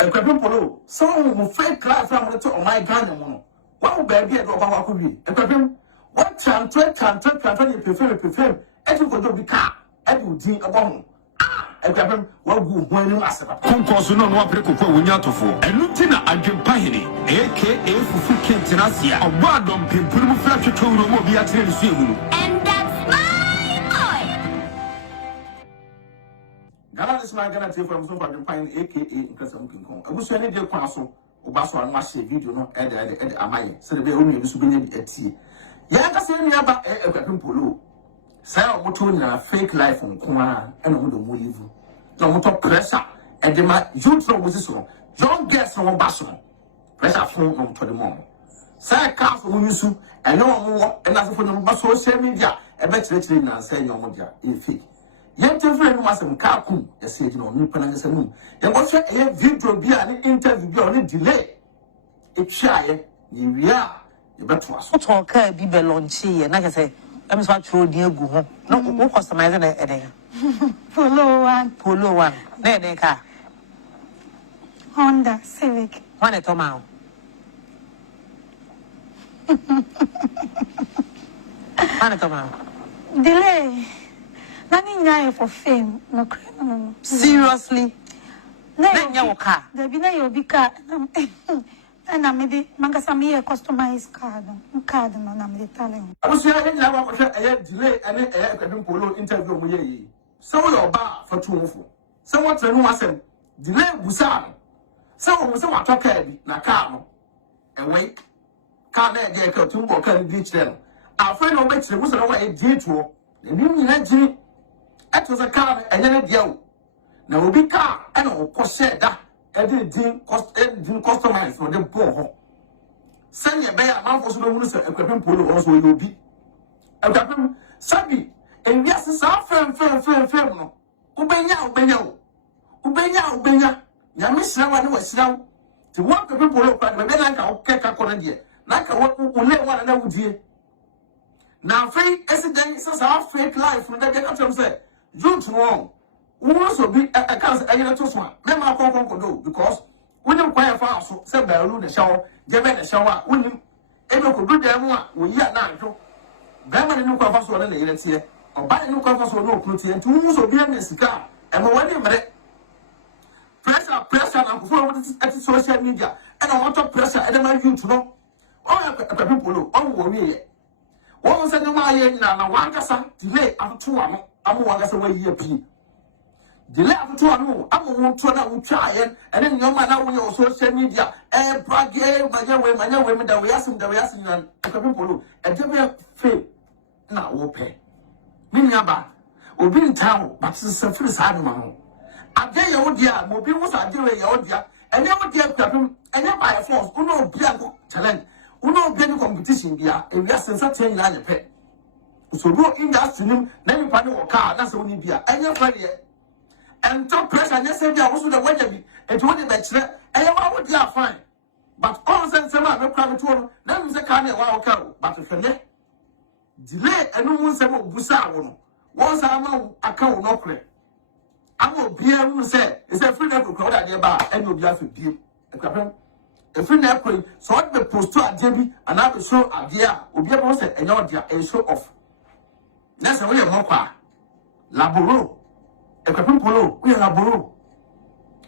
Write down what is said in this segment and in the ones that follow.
Akuapem Poloo, some who fake life from the on my Ghana. One baby at Okuapem, Akuapem, what can't you prefer, and you go to be car, and you drink a bomb. Akuapem, what good when you ask about. Concourse no one break up when you're to for. And Lieutenant Adwenepahene, aka Fufu Kentinasia, a wadom pimple flash to will be at the And that's my boy. Ghana is my Ghana from some Adwenepahene, aka in Crescent. I wish any dear council. Obaso an watch video no e de amaye se de be o mi so be nya ati ya ka se nua ba Akuapem Poloo say o moto na fake life nko a e no do mo live na moto pressure e de ma youth no mo so young girls no ba so pressure fun no moto de mo say ka so mo yusu e no mo wo e na so fo no ba social media e be kire na say no mo dia e fake yente free no masem ka kum e se no ni pana ngese mu ye go hwe e video bi a ni interview bi a ni delay e twaye ni wia e beto aso to ka bi be launch ye na ke se em so atro di agu ho no wo customize na e den Poloo one na e den ka Honda Civic one e to ma one e to ma delay. Nothing now for fame, no. Seriously? No car. There be no your big car, and I made it. Mangasami a customized card no, I'm the talent. I was saying I want to delay and Akuapem Poloo interview mo ye so your bar for 2 months so what no asem delay busa so we say what talk bi na car no and wait car na get ka tumbo kan beach there afre no be kire busa no wa e die to ni nyina giri it was a car and then a now will be car and of said that everything customized for the poor. Send your bear, man for so say Akuapem Poloo also will be. Akuapem Sabi, and yes, it's our firm. No. Ubenya. Yamisha one was now to walk the people look at the like a keka corner, like a what will let one another dear. Now, fake accident is our fake life from the day say. Youth wrong. We also be a cancer a little smart. Never do because we don't quite far so say b0rrow the shower, give the shower, we ever could do them one, we yet now. Grandma no cover so on the let's here, or buy no cover so no pretty and to also be in this car. And when you met pressure, and before at social media, and I want to pressure and my youth know. Oh, Akuapem Poloo, oh, worry. One was a new na one person delay after 2 hours. I'm one that's the way you pee. Delay after 2 hours. I'm one to another try and then your man on your social media and brag my women that we ask him and Akuapem Poloo and give me a fee. Now we'll pay. Minyaba, we'll be in town, but it's a free side man. I get your dear, mobile was I do your dear, and never dear Akuapem, and never by a force, who know Bianco talent, who know Bianco competition here, and we are sensating line a pet. So go industry then you panic or car, that's only beer, and you're funny. And top pressure, and yes, I was the weather, and 20 bachelor, and you are what you are fine. But all sense of no crime at all, then is a kind of wild cow, but if you delay and no one said Busa, once I'm a cow no credit. I will be able to say, it's a free level crowd at the bar, and you'll be able to view. A free level, so what the post to a Debbie, and I will show a dear, will be able to say, and your dear, a show off. That's a way of Mopa. b0rrow. Akuapem Poloo, we are b0rrow.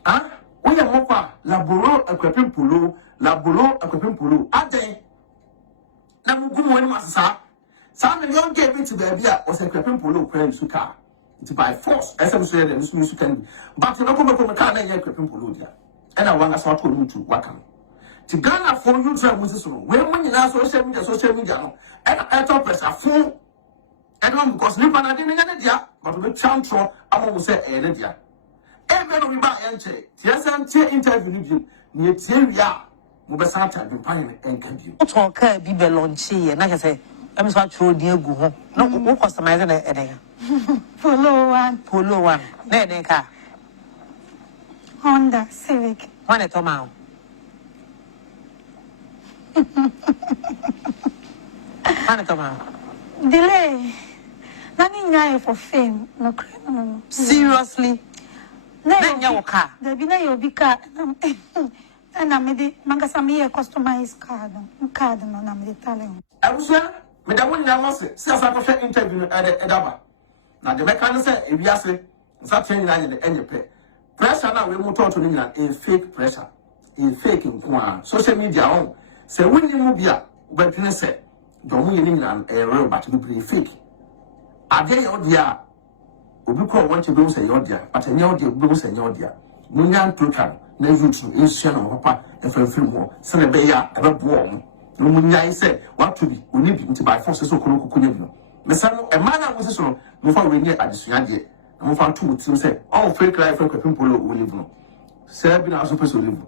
Ah, we are Mopa. b0rrow, Akuapem Poloo, b0rrow, Akuapem Poloo. Ade. Na mugu mo ni masasa. Some young gave it to the idea was Akuapem Poloo playing suka. It's by force. As I'm saying, this music can be. But you know, come can I Akuapem Poloo there? And I want us to you to welcome. To Ghana for you to have with when you now social media, and I talk press a full. And because nipa na dini ngane dia but we chantro amo say e dia e me no bi ba enche tie interview ni tie wia mo be san Adwenepahene enka bi to ka bi be launch ye na ke se em so atro di agu ho no wo customize na e den Poloo one na e den ka Honda Civic one e to ma one e to ma delay. Nothing now for fame, no. Seriously? Nenya woka. There be na you be car. And I made it Mangasami customized card no na me tell you. I was here, Madame Namase, says I prefer interview at Edaba. Now the mechanic said, if you say, something like the end pay. Pressure now we move to England a fake pressure, a fake in Kwan, social media on. Say, when you move here, but you say, don't in England a real but to be fake. I dare you, dear. Obi ko want to go say your dear, but I know the go say your dear. Munyan total, no YouTube is channel papa, and for film more, send a bear, a warm. No munya said, what to be, we need to buy forces so cool. Mesano, a man was so, before we near Adwenepahene, and we found two to say, all fake life from Akuapem Poloo will live. Serving our super live.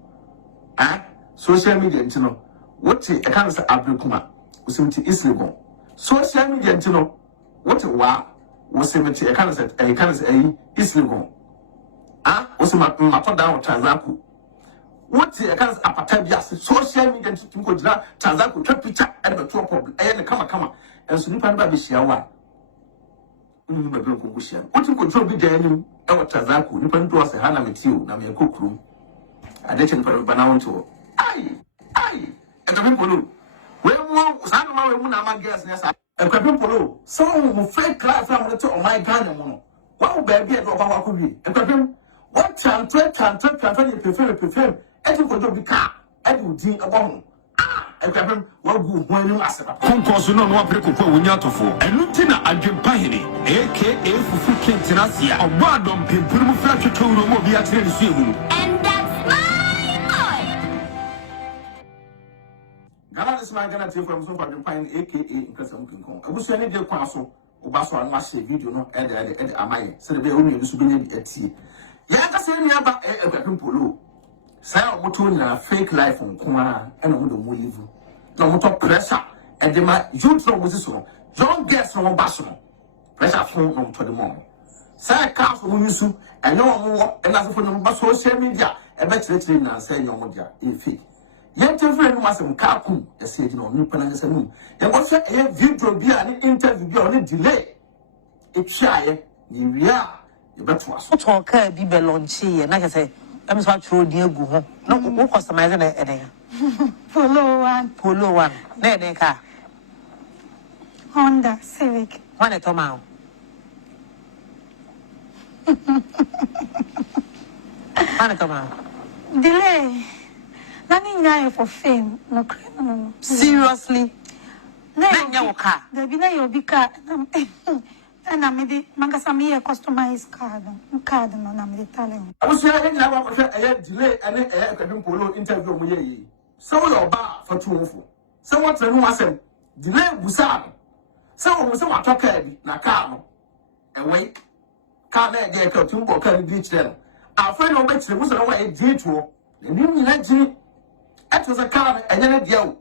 Ah, social media, you know, what a kind of Abdul was simply Islam. Social media, you know, what a wow. Was cemetery a kind of Islam. Ah, was my down Tanzaku. What a kind of apatabias, social media to go to Tanzaku, took picture and the top of and come, and so you can be Shiawa. What you control be there in our Tanzaku, you can do us a Hana Metiu, Namia cook room. I didn't put a banana to. Aye, and the people. Well, Sanama Muna gas, Akuapem Poloo, some who fake life from the top of my gun. What baby at our could be? Akuapem, what time, prefer, and you could be car, and you think about. Ah, Akuapem, what good when you ask about. Concourse no one break up when you're to for. And Lieutenant Adwenepahene, aka Fufu Kentinasia, a wadom pin, put him flat to Toro Mobia Train. And that's my boy. Ghana is my Ghana from so far Adwenepahene, aka Nkasam Kinkon. I was sending the council, Obaso and Massey video, no, and Amai, so the only to be at sea. Yaka say about Akuapem Poloo. Say, I'm doing a fake life on Kwan and on the move. No more pressure, and the man, you know, was this one. John gets from Basson. Pressure from to the mom. Say, I can't from you, and no more, and as for the social media, a better thing than saying your mother, in fake. Yet, every was some carcoon, a sitting on new planets and moon. And what's a video be an interview on a delay? It's shy, you are, you better was. Talk be belonchi, and like I say, I'm so true dear go. No, who customizing anything. Polo one. There, car. Honda Civic. One at Tomao. One at Tomao. Delay. Nothing for fame. No. Seriously? Nenya woka. There be na you be car. And I made it Mangasami customized card no na me tell you. I was here in our delay and a Akuapem Poloo interview with ye. So your bar for 2 so what's the new assem? Delay Busan. So was what talk na car and wait. Can't get a tumble can beach them. Our friend of which was away a detour. The new legend. It was a car and then a deal.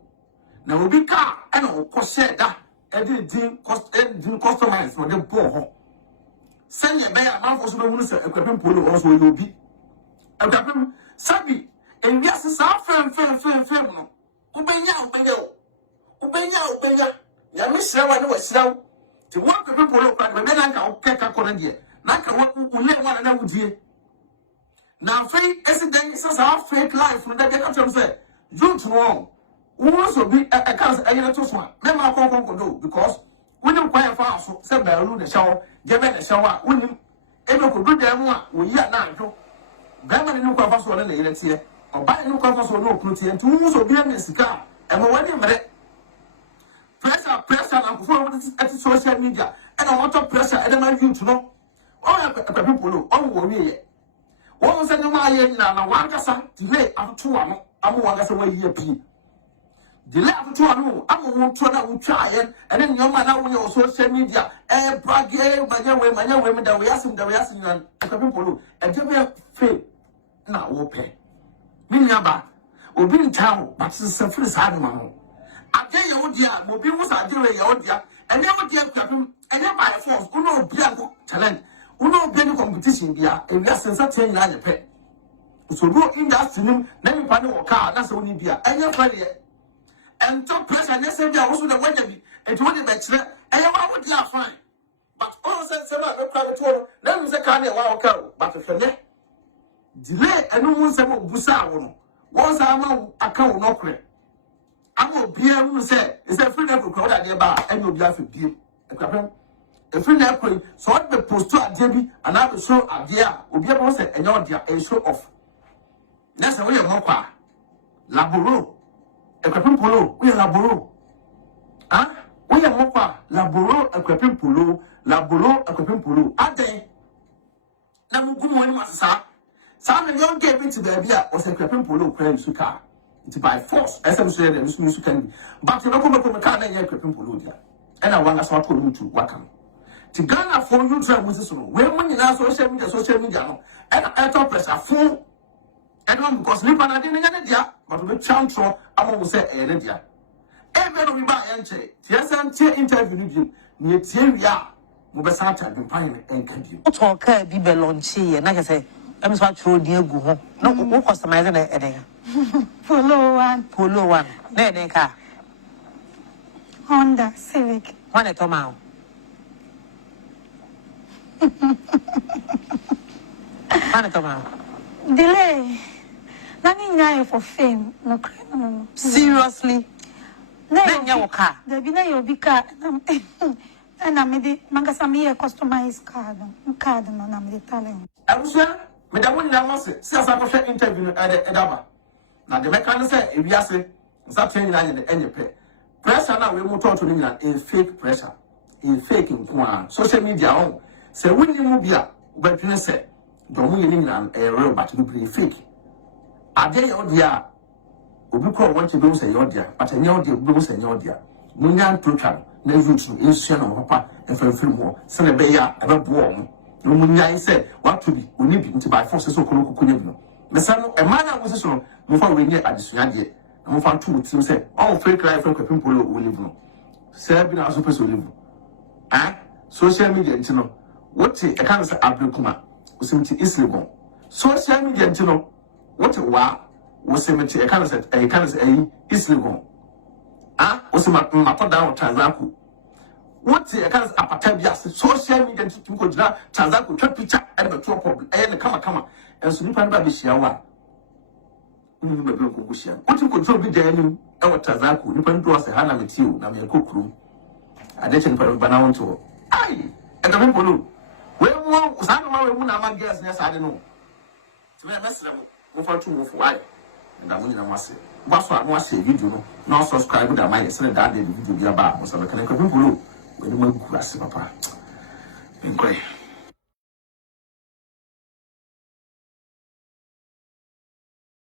Now will be car and all cost that. Everything customized for the poor. Send your bear, man, for the woman, Akuapem Poloo also will be. Akuapem, Sabi, and yes, it's our firm. Ubenya. Yamis, I know it's now. To work with people, but when I can take a corner, like a work who live one another with you. Now, fake accident is our fake life from the country. Say, don't wrong. We also be a cast a little one. Never can do because we don't quite fast. Say, b0rrow the shower, give it a shower, winning. Ever could do them one, we yet now. Grandma no cover so the let's here, or buy no cover so no pretty and two so be a car. And when minute. Pressure, and perform at social media, and I want to pressure, and I you to know. Oh, Akuapem Poloo, oh, worry. One was a new man, now one cassa, delay after 2 hours, I'm one as away here. Delay after 2 hours, I'm one to try, and then your man out with your social media, and brag, my young women that we ask him, and Akuapem Poloo, and give me a fail. Now, we'll pay. Minyaba, will be in town, but it's a free side, man. I tell you, dear, Mobi was a dear, and never dear Akuapem, and then by force, who know Bianco talent, who know Benny competition, dear, and less than such a pet. So go in the afternoon, then you find a car, that's only beer, and you're funny. And top pressure, and yes, there also the weather, and to the bachelor, and you would laugh fine. But all said, no private tour, then the car, wow, but if you're delay enu mu se mo busa wo no wo sa ma aka wo no kre ama obia mu se is a free level crowd ade ba enu obia fe bie Akuapem a free level so what the post to ade bi and I show ade a obia bo se enyo ade a show off na se wo ye mo kwa laboro Akuapem Poloo we laboro ah we ye mo kwa laboro Akuapem Poloo laboro Akuapem Poloo ade na mugu mo ni masasa some young gave it to the idea was Akuapem Poloo crane suka it by force SM said and so can but you know come can Akuapem Poloo dia and I want us to you to welcome to Ghana for you try with so when money na social media no and I top pressure full and one because lipa na dey dia but we chantro am say e dey dia e be no be ba enche TSM interview ni tie wia mo be sa ta Adwenepahene enka to ka bi be launch ye na ke say I'm so throw the egu ho no we customize na eden Poloo one na eden ka Honda Civic one e to ma one e to ma delay nothing now for fame no seriously na nya wo ka there be na you be car and I made mangasa me customized card no na me talent Abusia me da woni na mose si asa ko hwe interview edaba na de meka no say ewiase nsa twen na nye enye pe pressure na we mo to ni na a fake pressure a fake nko social media on say woni mu bia ubetwe say do mo ye ni na real but be fake ade ye odia obi ko want to do say odia but enye odia obi say enye odia munya program na root no esu na papa e fa mo se na be ya e be bo mo no munya say what to be oni bi nti by force so ko ko nyebi no mesa no e man na wo so mo fa we ni adesua de mo fa to team say all fake life from Akuapem Poloo we live no say bi na so person live ah social media nti no what e kan say abrekuma wo se mti islam social media nti no what wa wo se mti e kan say islam ah wo se ma to down transaku what e kan say apata bia social media nti ko jira transaku twa picture e be to problem e ne kama enso nipa ba be hia wa ni be be ko hia what ko jo bi da anim e wo transaku nipa ndo ase ha na metio na me kokuru ade chen pa ba na wonto ai Akuapem Poloo we mo usano ma we mu na ma gas ne sa de no ti me mesra mo fa tu mo fo ai nda mo nyina mo ase ba so a mo ase video no na subscribe da my se da de video bi aba mo sa be kan Akuapem Poloo we ni mo ku ase papa. Bem